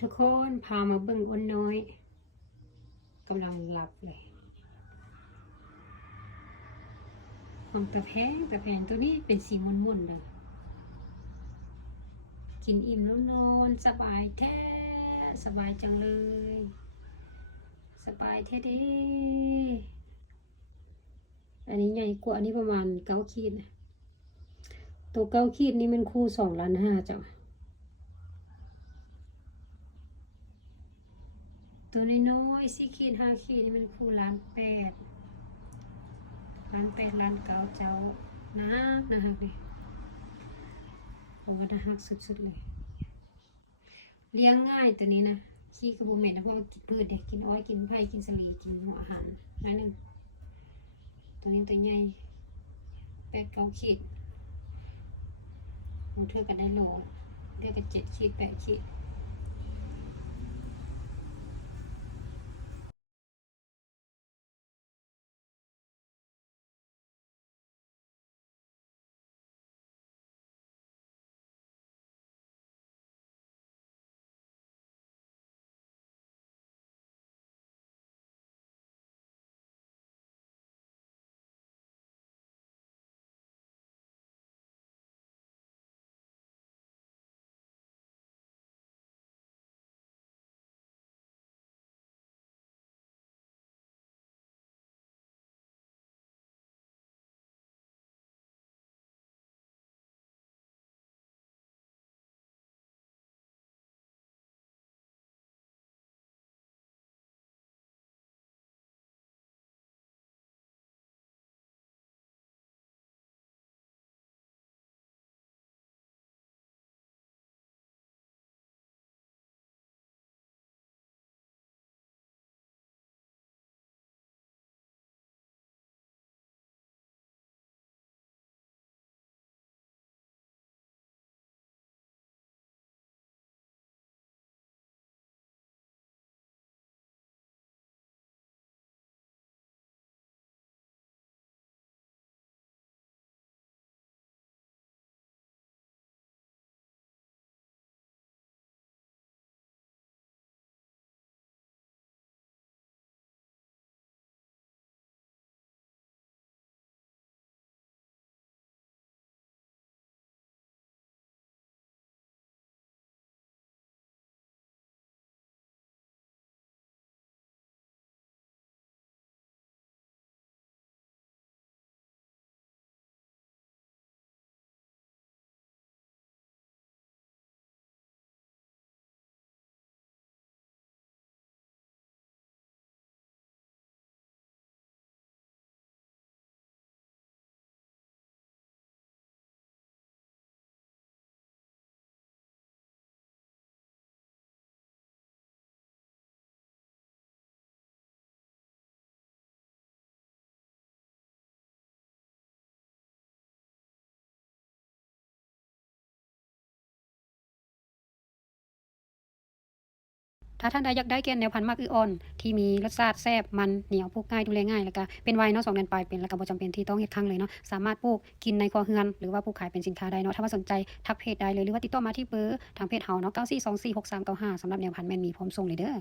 ทุกคนพามาเบิ่งอ้วนน้อยกำลังหลับเลยของตะแพงตัวนี้เป็นสีม่นๆเลยกินอิ่มแล้วนอนสบายแท้สบายจังเลยสบายแท้เด้อันนี้ใหญ่กว่าอันนี้ประมาณ9 ขีดนะตัว9 ขีดนี่มันคู่2.5 ล้านจ้ะตัวน้อยๆ4 ขีด 5 ขีดนี่มันคู่1.8 ล้าน1.8 ล้าน 9เจ้านะฮักนี่โอ้นะฮักสุดๆเลยเลี้ยงง่ายตัวนี้นะขี้กระบุเม็ดนะเพราะว่ากินพืชเด็กกินอ้อยกินไผ่กินสลีกินหัวอาหารนั่นนึงตัวนี้ตัวใหญ่8 9 ขีดบางเทื่อก็ได้โลเทื่อก็7 ขีด 8 ขีดถ้าท่านใดอยากได้แกนแนวพันธุ์มากอ่อนที่มีรสชาติแซ่บมันเหนียวปลูกง่ายดูแลง่ายแล้วก็เป็นไวเนาะ2 เดือนปลายเป็นแล้วก็บ่จำเป็นที่ต้องเฮ็ดครั้งเลยเนาะสามารถปลูกกินในครัวเรือนหรือว่าปลูกขายเป็นสินค้าได้เนาะถ้าว่าสนใจทักเพจได้เลยหรือว่าติดต่อมาที่เบอร์ทางเพจเฮาเนาะ94246395สำหรับแนวพันธุ์แม่นมีพร้อมส่งเลยเด้อ